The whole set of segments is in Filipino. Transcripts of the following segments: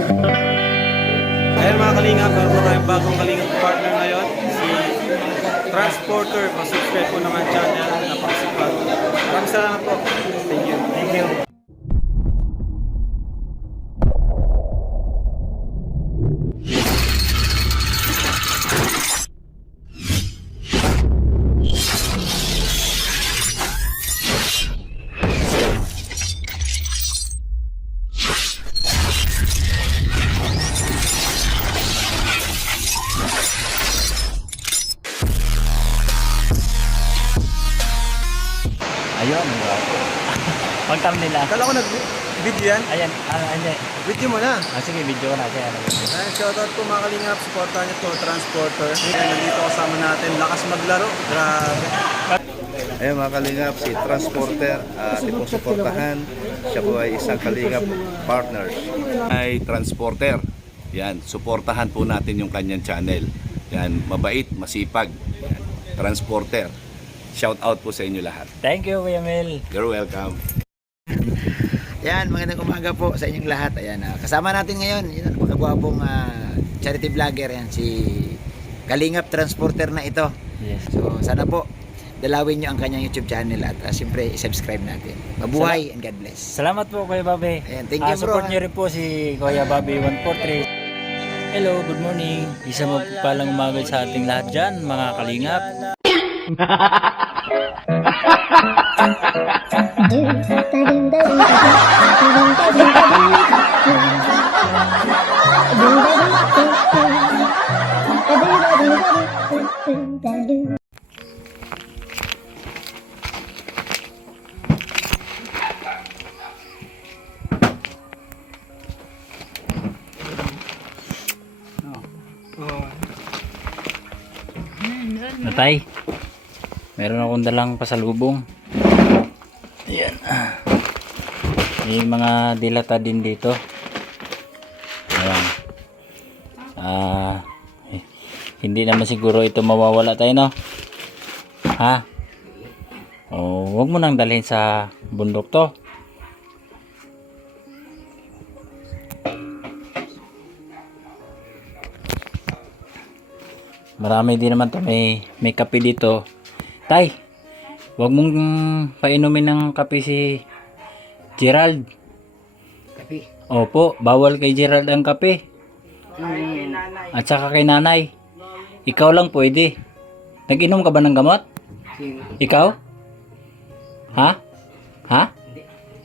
Ayan mga kalingap, meron po tayong bagong kalingap partner ngayon, si Transporter. Pasubscribe po naman channel, napakasipag. Maraming salamat po. Thank you. Thank you. Ayun, pagtam nila. Kala ko nag-video yan. Ayan, hindi. Video mo na. Sige, video ko na siya. Ayan, shoutout po mga kalingap. Supportahan niyo po Transporter. Ayan, nandito kasama natin. Lakas maglaro. Grabe. Ayun mga kalingap, si Transporter, ating pong suportahan. Siya po ay isang kalingap partners. Ay Transporter. Yan, suportahan po natin yung kanyang channel. Yan, mabait, masipag. Yan, Transporter. Shout out po sa inyo lahat. Thank you, Kuya Mel. You're welcome. Yan, magandang umaga po sa inyong lahat. Ayan, kasama natin ngayon, yun ang magagwapong charity vlogger yan, si Kalingap Transporter na ito. Yes. So, sana po dalawin nyo ang kanyang YouTube channel at siyempre i-subscribe natin. Mabuhay and God bless. Salamat po, Kuya Bobby. Ayan, thank you, bro. Support niyo rin po si Kuya Bobby 143. Hello, good morning. Isa mo palang umaga sa ating lahat dyan, mga kalingap. Natay, meron akong dalang pasalubong. Ayan. May mga dilata din dito. Ayan. Hindi naman siguro ito mawawala tayo, no? Ha? Oh, wag mo nang dalhin sa bundok to. Marami din naman to, may kape dito. Tay, wag mong painumin ng kape si Gerald. Kapi. Opo, bawal kay Gerald ang kape. At saka kay nanay. Ikaw lang pwede. Nag-inom ka ba ng gamot? Ikaw? Ha? Ha?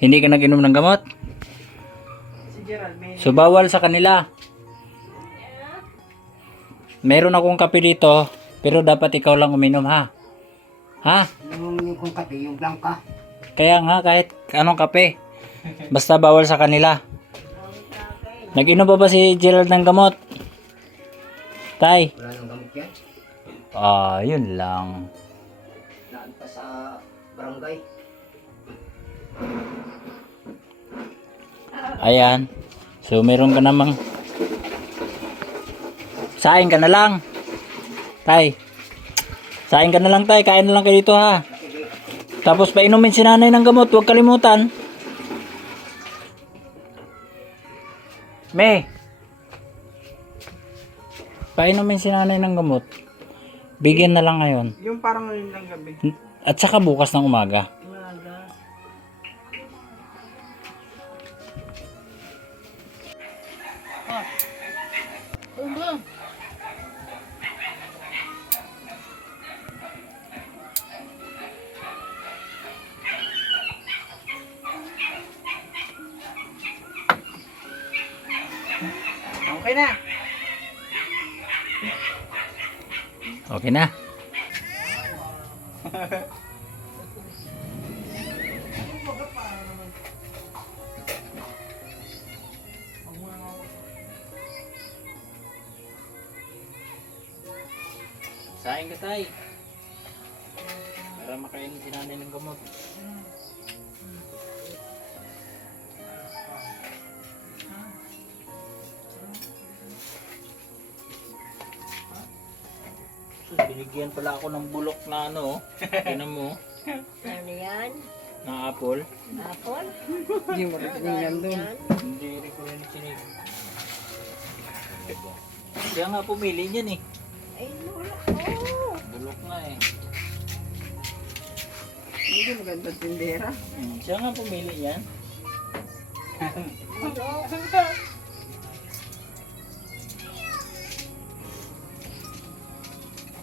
Hindi ka nag-inom ng gamot? So bawal sa kanila. Meron akong kape dito, pero dapat ikaw lang uminom, ha? Ha? Yung kape, yung blanca. Kaya nga, kahit anong kape. Basta bawal sa kanila. Nag-inom ba si Gerald ng gamot? Tay? Wala nang gamot yan. Yun lang. Naan pa sa barangay. Ayan. So, meron ka namang saing ka na lang. Tay. Saing ka na lang, tay. Kain na lang kayo dito, ha. Tapos painumin si nanay ng gamot. Huwag kalimutan. May. Painumin si nanay ng gamot. Bigyan na lang ngayon. Yung parang ngayon lang gabi. At saka bukas ng umaga. Okay na. Okay na. Saing ka, tay. Para makainin si nanay ng gamot. Binigyan pala ako ng bulok na ano. Tignan mo. Ano yan? Na apple. Apple? Hindi mo rin yan doon. Hindi rin ko rin sinig. Siya nga pumili niyan eh. Ay, wala ko. Bulok nga eh. Hindi maganda tindera. Siya nga pumili niyan.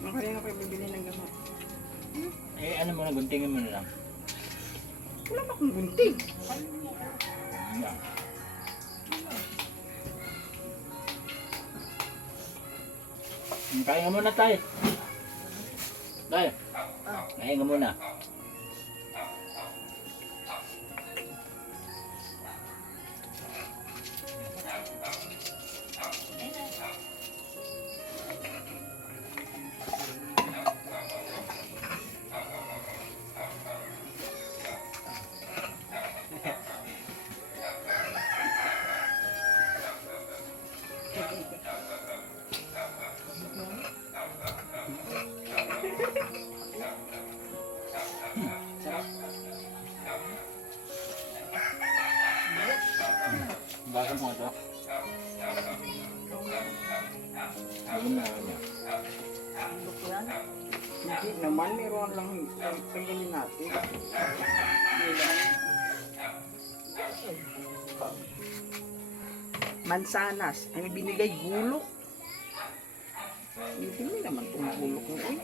Makaya nga kayo bibili ng gamot. Eh ano mo na, guntingin mo na lang. Wala ba akong gunting? Yan. Kaya muna tayo. Tayo. Kaya nga muna. Bakit mo ito? Ayun na niya. Hindi naman, meron lang tanggalin natin. Mansanas. Ay, may binigay gulok. Hindi mo naman itong gulok mo. Eh.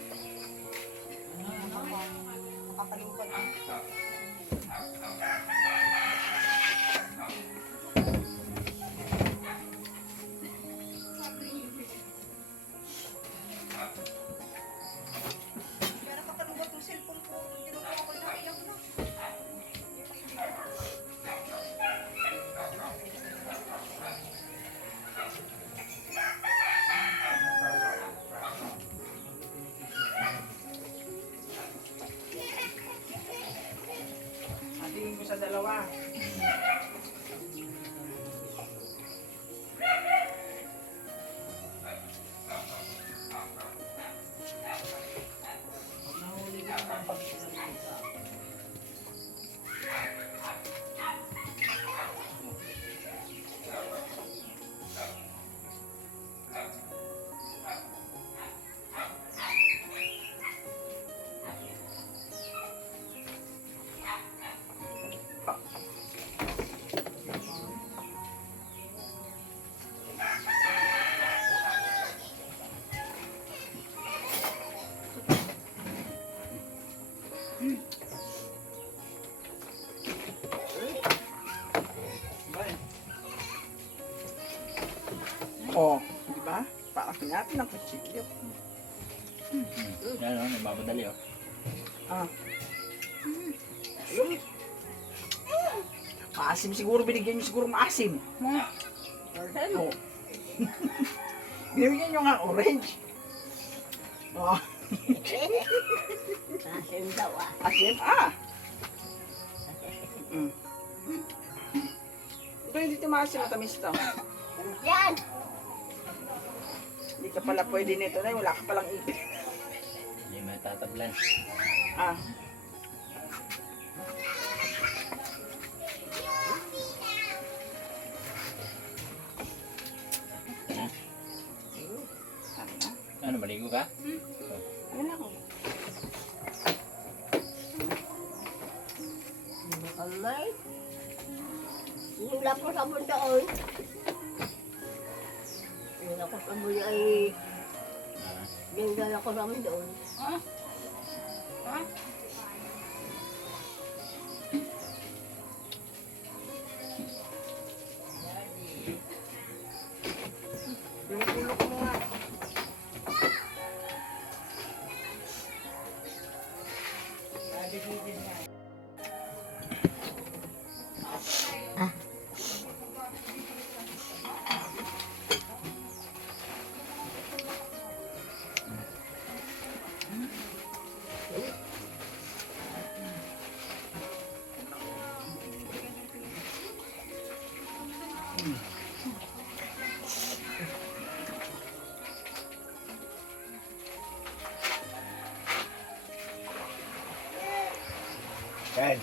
Atingin ko sa dalawa. Oh, di ba? Paakin natin ang kutsilyo. Yan o, nagmamadali o. Ah. Ayun. Maasim siguro, binigyan niyo siguro maasim. Oh. Binigyan niyo nga orange. Oh. Asim daw ah. Asim, ah. Mm. Ito hindi ito maasim, matamis ito. Yan! Hindi ka pala pwede nito na, wala ka palang ipin. Hindi matatablan. Ah. Ano, maligo ka? Wala ko. Alay. Wala ko sa mo doon. Wala ko sa mo ay... Ganda ko sa mo doon. Yung gulok mo nga. Yan.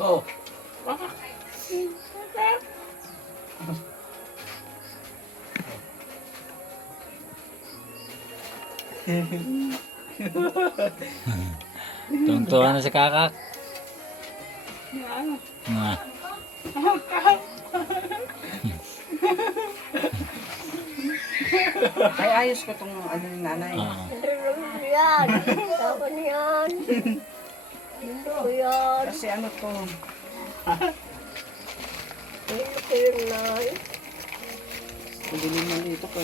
Oh. Tungtuhan na si kakak. Nga. Ay, ayos ko tong ano ni nanay. Oo. Yan. Tapon yan. Hindi ko yan. Kasi ano to, Hindi ko yun na. madilim na dito ko.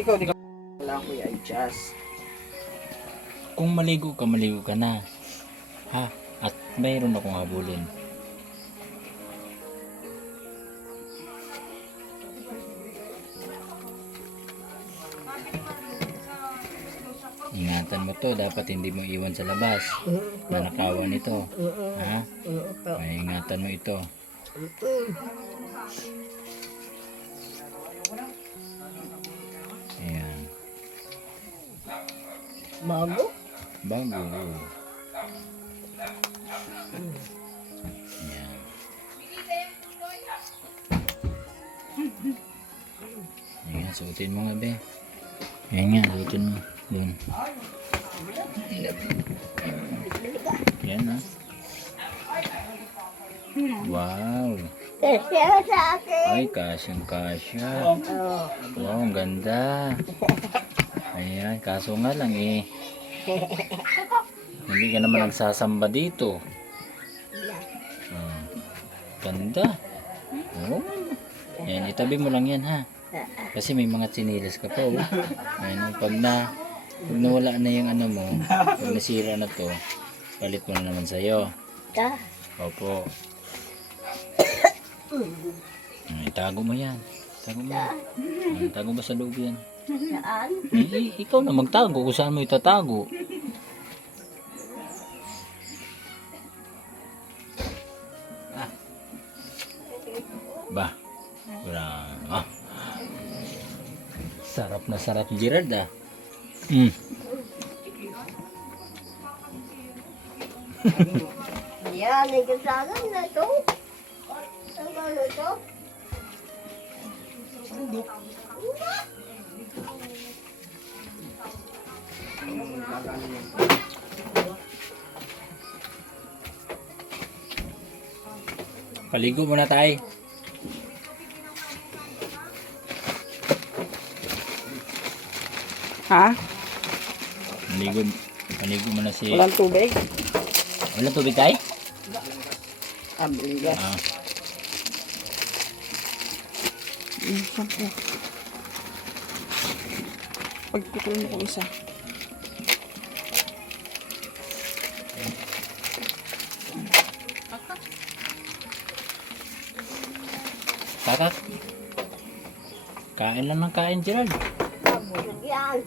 Ikaw, di ka wala ko i-adjust. Kung maligo ka na. Ha? At mayroon akong habulin. Ingatan mo to, dapat hindi mo iwan sa labas. Manakawan ito. Ha? May ingatan mo ito. Ayan. Bago? Bago. Ayan. Ayan, suotin mo nga, be. Ayan nga, suotin mo. Doon. Ayan, ha. Wow. Kaya sa akin. Ay, kasyang-kasya. Wow, ang ganda. Ayan, kaso nga lang eh. Hindi ka naman nagsasamba dito. Ganda. Oh. Ayan, itabi mo lang yan ha. Kasi may mga tsinilas ka pa. Oh. Ayan, pag nawala na yung ano mo, pag nasira na to, palit mo na naman sa'yo. Ka. Opo. Itago mo yan. Tago mo. Tago ba sa loob yan? Saan? Ikaw na magtago kung saan mo itatago. Ba? Wala. Sarap na sarap, Gerald ah. Yan, may kasalan na to. Ang ano to? Paligo muna tayo. Ha? Paligo muna si... Walang tubig? Walang tubig tayo? Bigas. Ah. Sampo. Pagputol mo kung isa. Kakak. Kain lang ng kain, Gerald. Nabulog yan.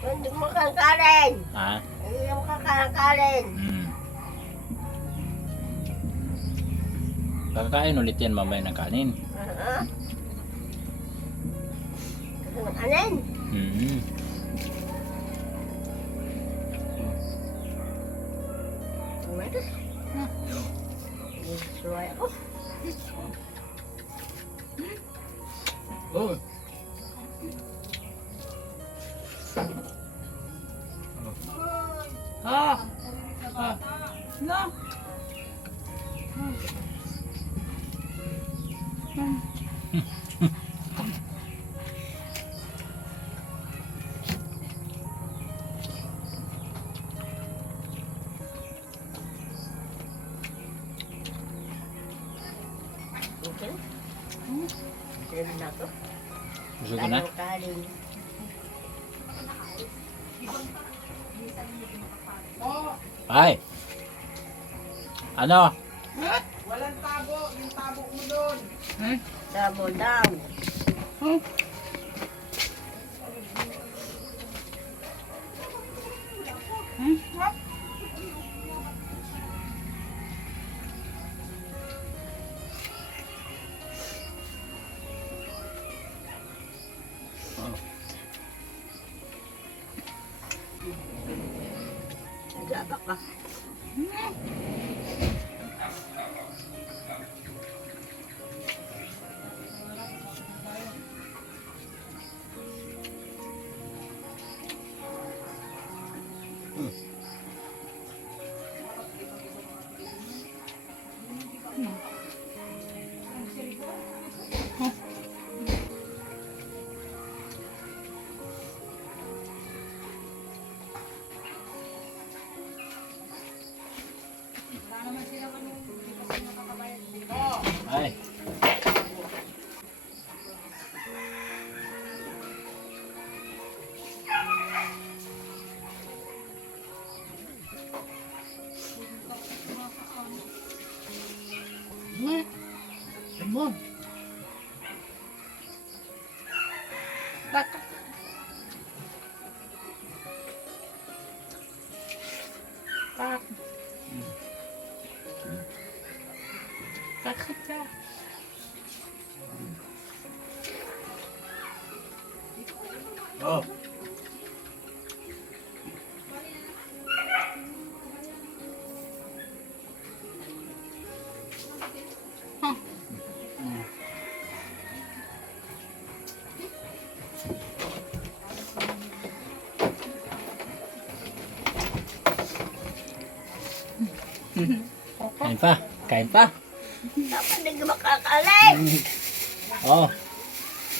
Hindi mo kakain. Ha? Hindi mo kakain. Kakain ulit yan mamaya ng kanin. Ano kanin? Suway ako. Oh. No. Okay. Sabi na to. Gusto ko na? Tanong kanin. Ay! Ano? Walang tabo. Yung tabo mo doon. Dabo daw. Saba ka. Ay. Bakit? Bakit? Bakit ka? Oh. Kain pa, kain pa. Dapat hindi makakalay. Oh.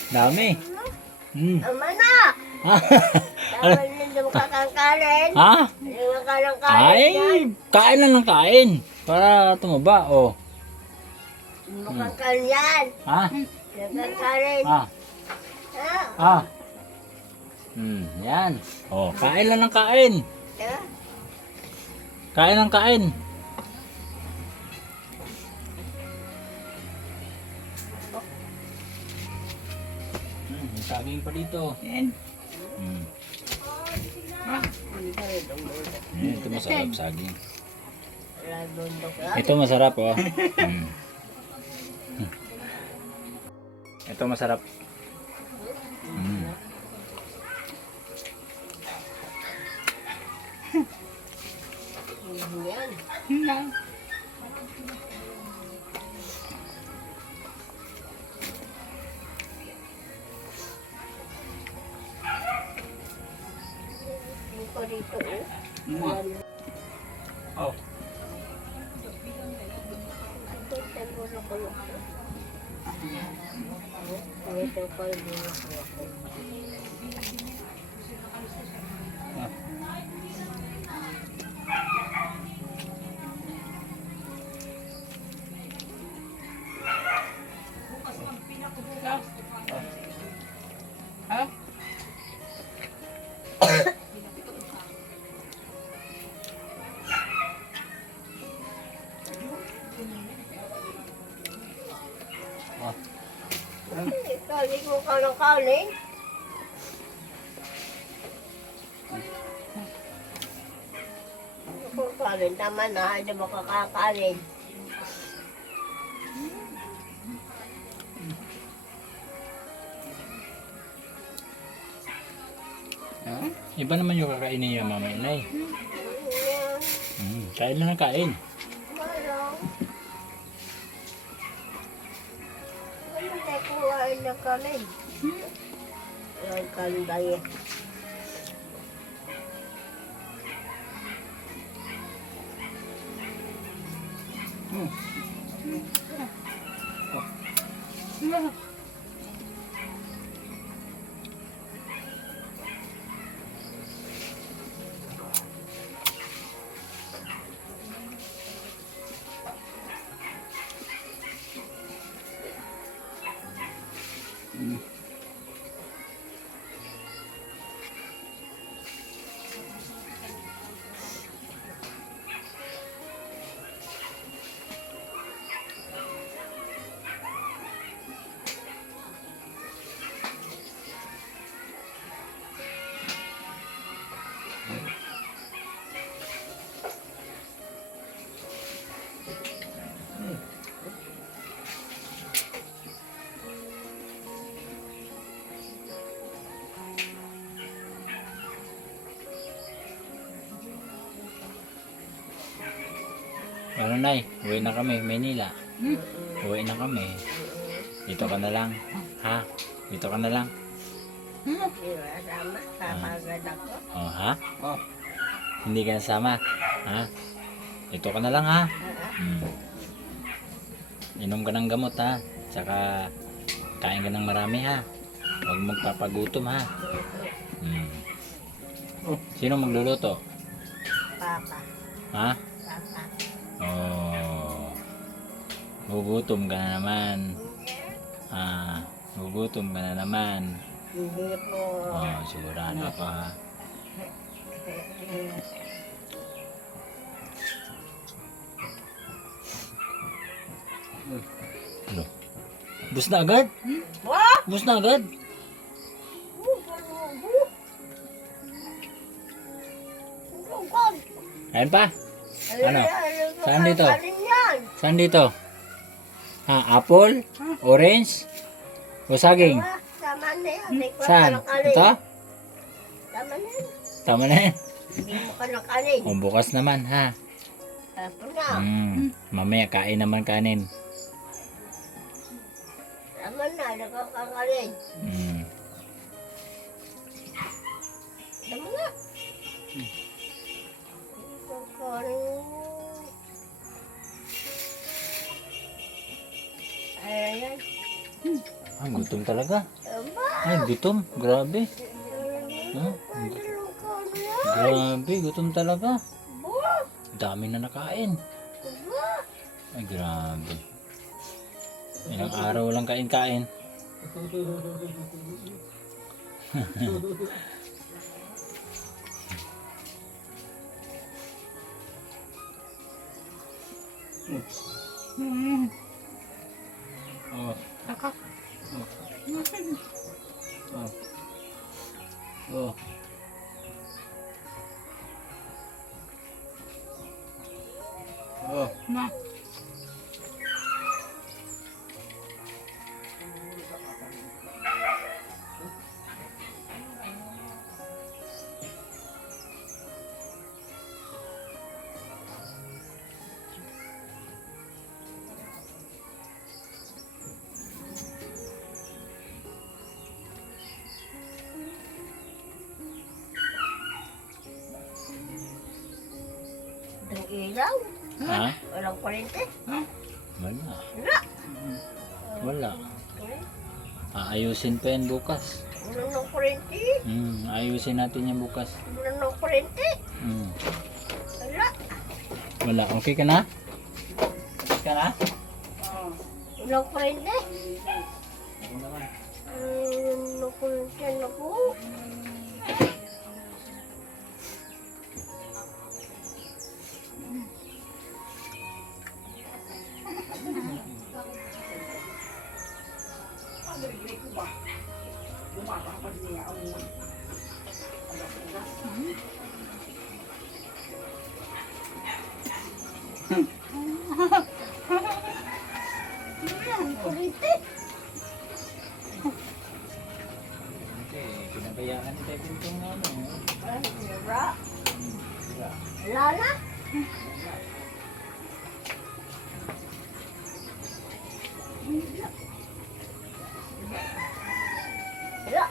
Dami. Tama na. Ano? Dapat hindi makakakarin. Ha? Hindi makakakarin. Ay, kain lang ng kain. Para tumaba, oh. Hindi makakarin yan. Ha? Hindi makakarin. Ah, Ha? ah. Yan. Oh, kain lang ng kain. Ha? Kain ng kain. May saging pa dito. Hmm. Ito masarap saging. Ito masarap oh. Ito masarap. Yan. Dito dito eh. Oh. Ito siguro ko lang. Ito ko yung ako. Ito, hindi ko ka ng kanin. Ako kanin, tama na, hindi mo kakakanin. Iba naman yung kakainin niya mama inay. Kain lang ng kain. Marang. Ano tayo kuhain na kanin? Ang kanin tayo. Ano Nay? Uwi na kami, Maynila. Uwi na kami. Dito ka na lang. Ha? Dito ka na lang. Sama, kapagad ako. Oh, ha? Hindi ka nasama. Ha? Dito ka na lang ha. Inom ka ng gamot ha. Tsaka kain ka ng marami ha. Huwag magpapagutom ha. Sino magluluto? Papa. Ha? Papa. Oh. Gugutom ka na naman. Gugutom ka na naman. Hindi po. Oh, sigurado ka ha. Ano? Bus na agad? What? Bus na agad? Ayan pa? Ano? Saan dito? Alin yan? Saan dito? Apple? Orange? O saging? Tama na yan. Hindi ko Saan? kalakanin. Ito? Tama na yan. Tama na yan. Hindi mo kalakanin. O bukas naman ha. Tapos na. Mamaya kain naman kanin. Tama na. Nakakakanin. Tama na. Kakanin. Ayan. Ay, gutom talaga. Aba. Ay, gutom. Grabe. Grabe, gutom talaga. Dami na nakain. Ay, grabe. Ilang araw lang kain-kain. Oh. Oh. Oh. Ang ilaw. Ha? Walang kurente. Wala. Wala. Wala. Aayusin pa yan bukas. Wala ng kurente. Ayusin natin yan bukas. Wala ng kurente. Wala. Wala. Okay ka na? Okay ka na? Walang kurente. Ako naman. Walang kurente na po. Kurente. Pinabayaan ni Devin itong ano. Wala. Wala na. Wala.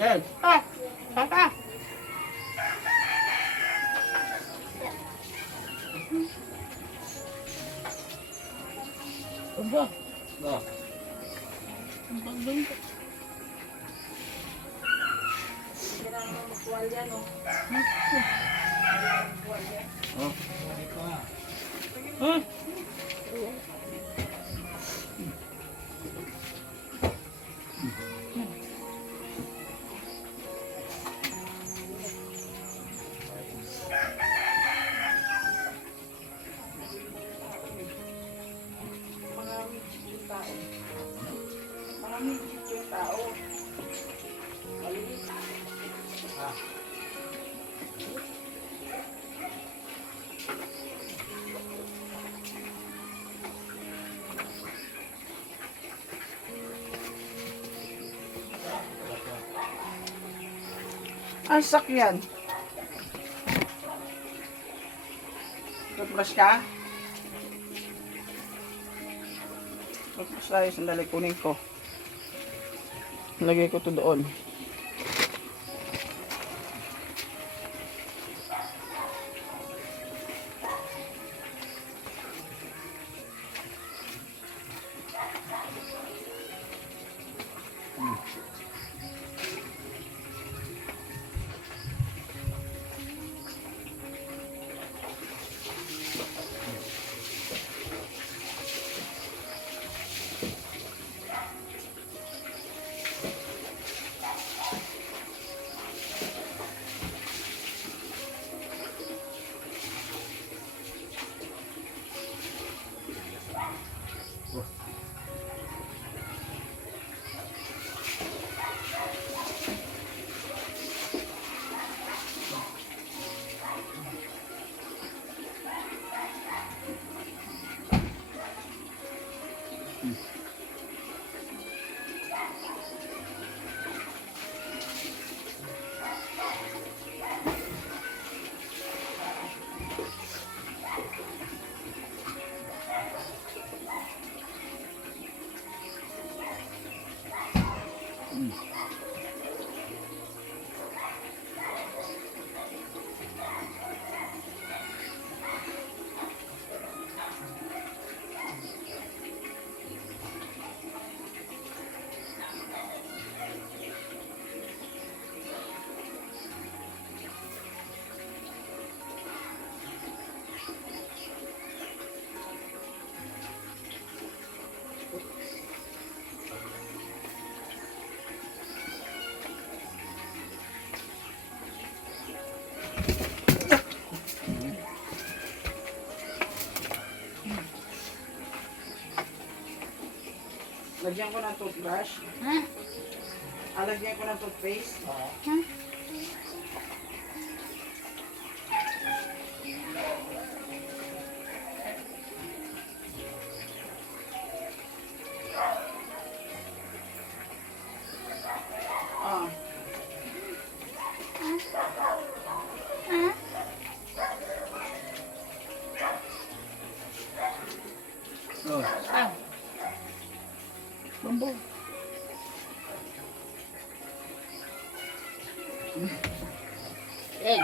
Yes. Papa. Aba. Ba. Ang sakyan. Toothbrush ka? Toothbrush tayo. Sandali, kunin ko. Lagay ko to doon. Lagyan ko ng toothbrush. Lagyan ko ng toothpaste. Bambo. Hey.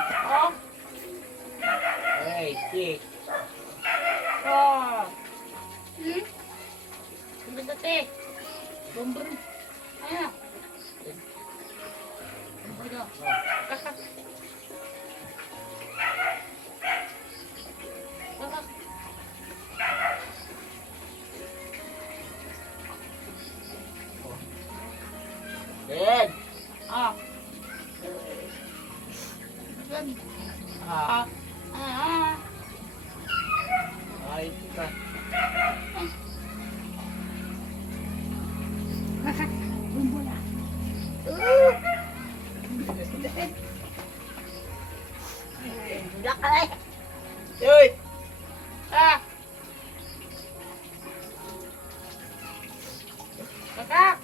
Hey, stick. Bendete. Bomber. Ayo. Bomber. Kakak. Kakak. Dead. Ah. Ah. Ah. Ay, kita. Lakay. Yoy. Ah. Kakak.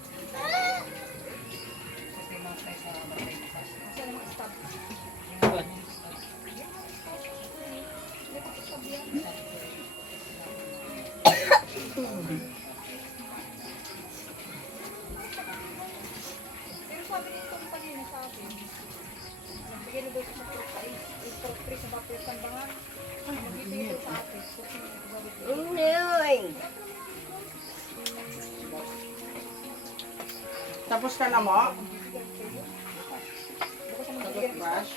Tapos ka na mo? Toothbrush.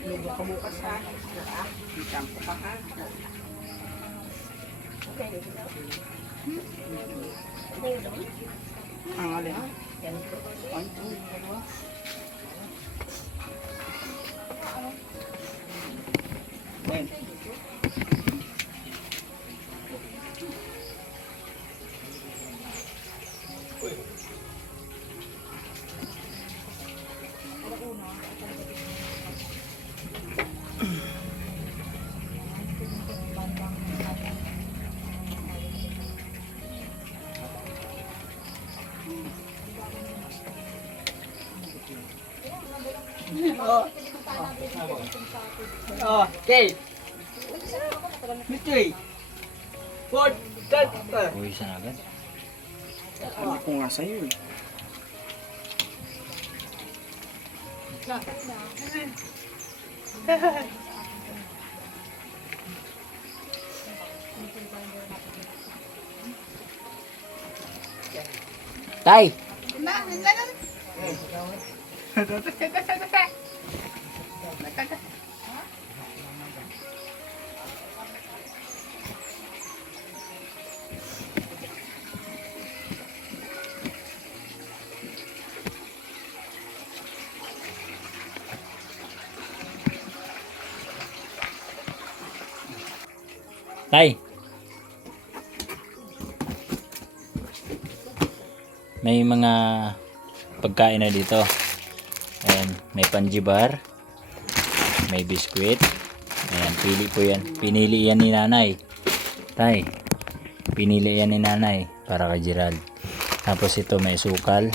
Lugo ka bukas ha. Di shampoo ka ha. Ang alin? Ang Oh, okay. Mitri. Pod, cut. Uy, saan agad? Ano ko nga sa'yo eh. Tay! Tay! May mga pagkain na dito. Ayan, may panjibar, may biskwit. Ayan, pili po yan. Pinili yan ni nanay. Tay, pinili yan ni nanay para kay Gerald. Tapos ito may sukal.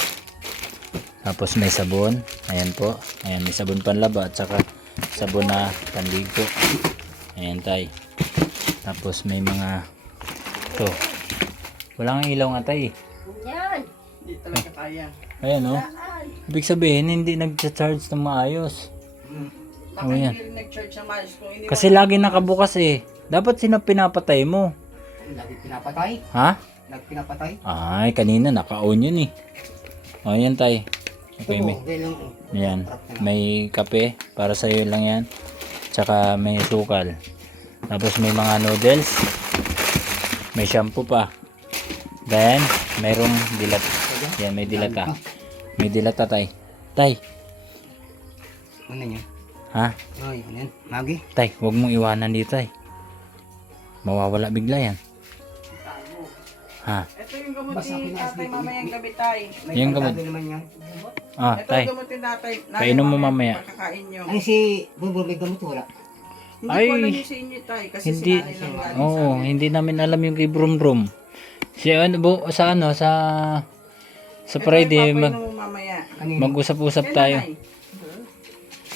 Tapos may sabon. Ayan po. Ayan, may sabon panlaba at saka sabon na panligo. Ayan, tay. Tapos may mga ito. Wala nga ilaw nga, tay. Yan. Hindi talaga kaya. Ayan, oh. Ibig sabihin, hindi nag-charge ng maayos. Baka Oh, yan. hindi rin nag-charge ng mais. Kung hindi Kasi lagi nakabukas eh. Dapat pinapatay mo. Lagi pinapatay? Ha? Lagi pinapatay? Ay, kanina naka-on yun eh. O, yan tay. Okay, may, Ganun. yan. May kape. Para sa'yo lang yan. Tsaka may sukal. Tapos may mga noodles. May shampoo pa. Then, mayroong dilat. Yan, may dilata. May dilata tay. Tay. Ano yun? Ha? Ay, ano yan? Magi? Tay, huwag mong iwanan dito tay. Mawawala bigla yan. Ha? Ito yung gamot ni tatay mamayang gabi tay. May Yung pagkado gamot. naman yan. Ah, Ito tay. yung gamot ni tatay. Painom mo mamaya. Pagkakain nyo. Ano si Bulbul may gamot wala? Hindi Ay. ko alam yung sa inyo tay. Kasi Hindi. sinanay lang galing Oo, sa amin. hindi namin alam yung kay Brum Brum. Si ano sa ano sa Ito Friday yung papainom mo mamaya. Kanina. mag-usap-usap Kaya tayo. nanay.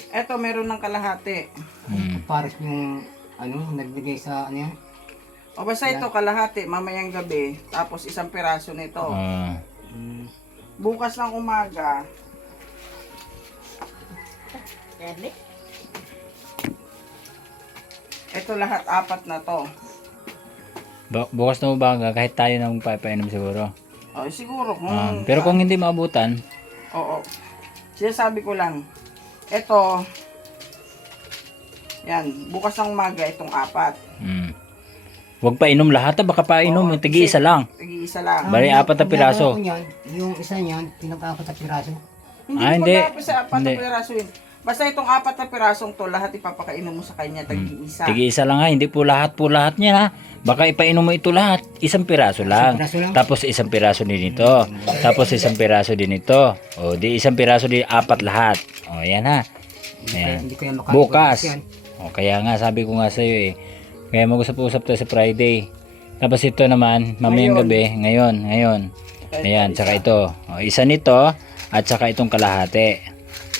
Ito meron ng kalahati. Hmm. Pares yung ano, nagbigay sa ano yan? O basta ito kalahati mamayang gabi. Tapos isang piraso nito. Ah, Bukas ng umaga. Ito lahat apat na to. bukas na umaga kahit tayo na magpapainom siguro. O siguro kung Pero kung hindi maabutan, oo. Sinasabi ko lang. Ito yan, bukas ng umaga itong apat. wag pa inom lahat, baka painom, Oo, tigi-isa lang. Tigi-isa lang. Bali, apat na piraso. Yung isa niyan, pinag-apat na piraso. Hindi Ah, ko hindi. dapat sa apat Hindi. na piraso yun. Basta itong apat na pirasong to, lahat ipapakainom mo sa kanya, tagi-isa. Tigi-isa lang ha, hindi po lahat niya ha. Baka ipainom mo ito lahat, isang piraso lang. piraso lang. Tapos isang piraso din ito. Tapos isang piraso din ito. O di isang piraso din, apat lahat. O yan ha. Ayan. Hindi ko yan makain. Bukas. Yan. O kaya nga sabi ko nga sa iyo eh. Kaya mag-usap-usap tayo sa Friday. Tapos ito naman, mamayang gabi, ngayon. Ayan, tsaka ito. O, isa nito, at tsaka itong kalahati.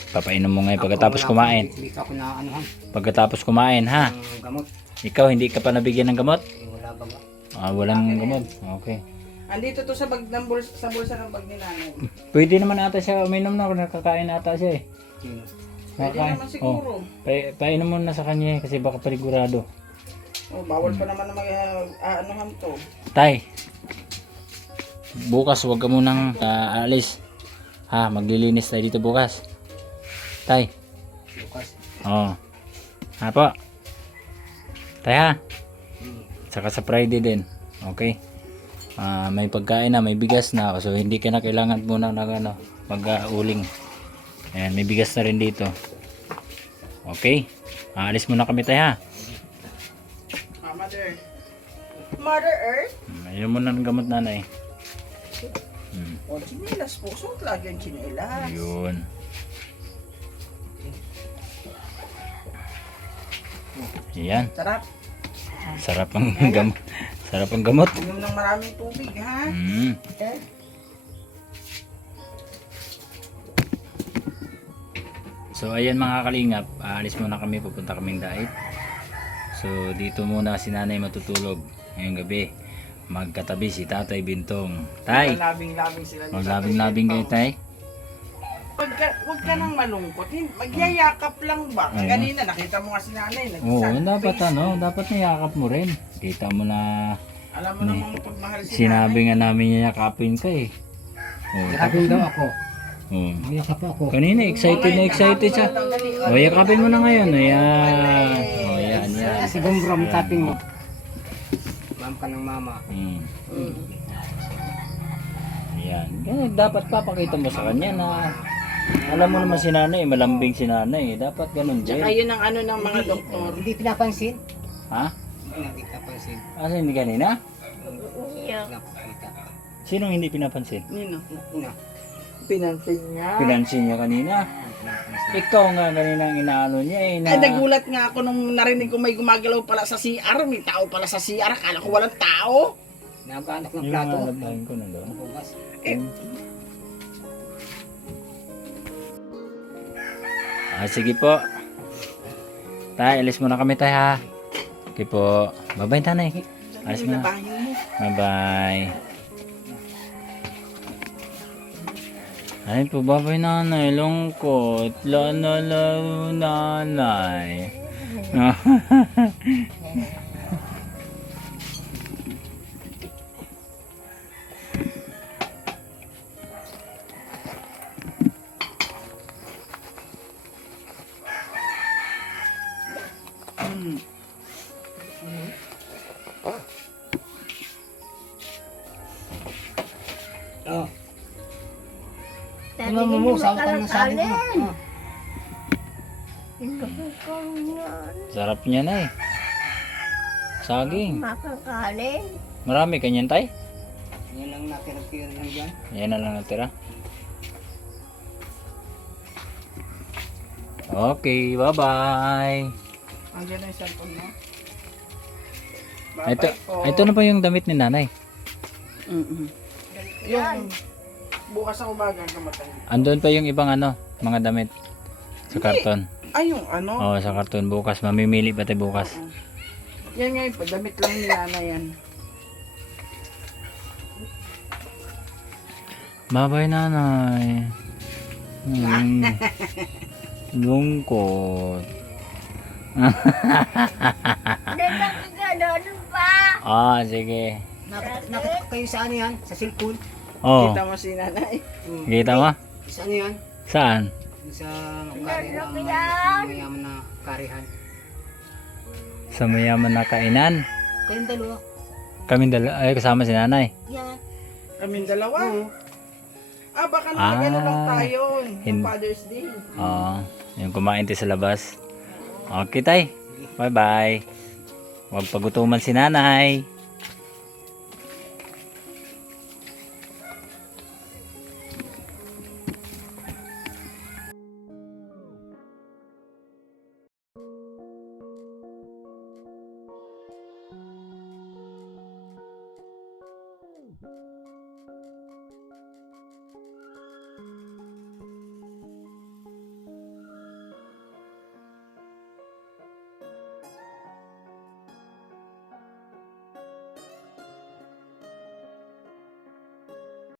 Papainom mo ngayon pagkatapos Ako, kumain. Hindi ako na ano han. Pagkatapos kumain ha. Gamot. Ikaw, hindi ka pa nabigyan ng gamot? Wala ba ba? Walang gamot. Okay. Andito to sa bag ng bulsa, sa bulsa ng bag ni nanay. Pwede naman ata siya uminom na kung nakakain ata siya eh. Sino? Pwede naman siguro. Painom mo na sa kanya eh, kasi baka paligurado. Oh, bawal pa naman na anuhan to. Tay, bukas huwag ka munang aalis. Ha, maglilinis tayo dito bukas. Tay. Bukas. Oo. Ha po. Tay ha. Saka sa Friday din. Okay. May pagkain na, may bigas na. So hindi ka na kailangan muna mag-uling. Ayan, may bigas na rin dito. Okay. Aalis muna kami tayo ha. Mother Earth. Ayun mo na ng gamot, nanay. O, chinelas po. Suot lagi ang chinelas. Ayun. Ayan. Sarap. Sarap ang gamot. Sarap ang gamot. Inom ng maraming tubig, ha? Mm. So ayan mga kalingap, aalis muna kami, pupunta kaming dait. So dito muna si nanay matutulog ngayong gabi. Magkatabi si Tatay Bintong. Tay, Labing-labing sila. ni maglabing-labing kayo, Tatay tay. Bintong. Huwag ka nang malungkot. Magyayakap lang ba? Oo. Kanina, nakita mo nga si nanay. Oo, nag-sad dapat face. ano, dapat niyakap mo rin. Kita mo na Alam mo namang pagmahal si sinabi nga namin niyakapin ka eh. Oh, Yakapin daw ako. oh. Yakap ako. Kanina excited na excited siya. O, yakapin mo na ngayon. Ayan. O, yan, yan. Si Gumbrom tapin mo. Ma'am ka ng mama. Mm. Ayan. Ganun, dapat papakita mo sa kanya na alam mo naman si nanay, malambing si nanay. Dapat ganun Tsaka din. yun ang ano ng mga doktor. Hindi pinapansin. Ha? Hindi pinapansin. Asa hindi kanina? Pinapakita. Sinong hindi pinapansin? Nino. Ina. Pinansin niya. Pinansin niya kanina. Ikaw nga kanina ang inaano niya eh. Na... Ay, nagulat nga ako nung narinig ko may gumagalaw pala sa CR. May tao pala sa CR. Akala ko walang tao. Nagkaanak ng Yung plato. mga labahin ko na doon. Bukas. Sige po. Tay, alis muna kami tay ha. Okay po. Bye-bye tanay. Alis muna. Labahin mo. Bye-bye. Ay po, bye-bye nanay. Lungkot. Lalo nanay. Oh. Sabi Ano ko, mo, sawa ka ng sabi mo. makalin. Oh. Sarap niya na eh. Saging. Makakalin. Marami kanyan tay? Yan lang natira-tira lang dyan. Yan na lang natira. Okay, bye-bye. Andiyan na yung cellphone mo. Ito, Bye-bye po. ito na pa yung damit ni nanay. Yung bukas sa umaga kamatay. Andun pa yung ibang ano, mga damit. Sa karton. Ay, yung ano? Oo, sa karton bukas. Mamimili pa tayo bukas. Yan nga yung damit lang ni Nana yan. Bye-bye nanay. Lungkot. Ganun pa. Sige. Nakita kayo sa ano yan? Sa cellphone? Oh, Kita mo si Nanay. kita mo? Sa ano yan? Saan? Sa karihan. Mayaman na karihan. Sa mayaman na kainan. Kayong dalawa. Kaming ay kasama si nanay. Yan. Kaming dalawa. Baka Ah. naman ano lang tayo. Hin- Yung Father's Day. Oo, yung kumain tayo sa labas. Okay tay. Bye-bye. Huwag pagutuman si nanay.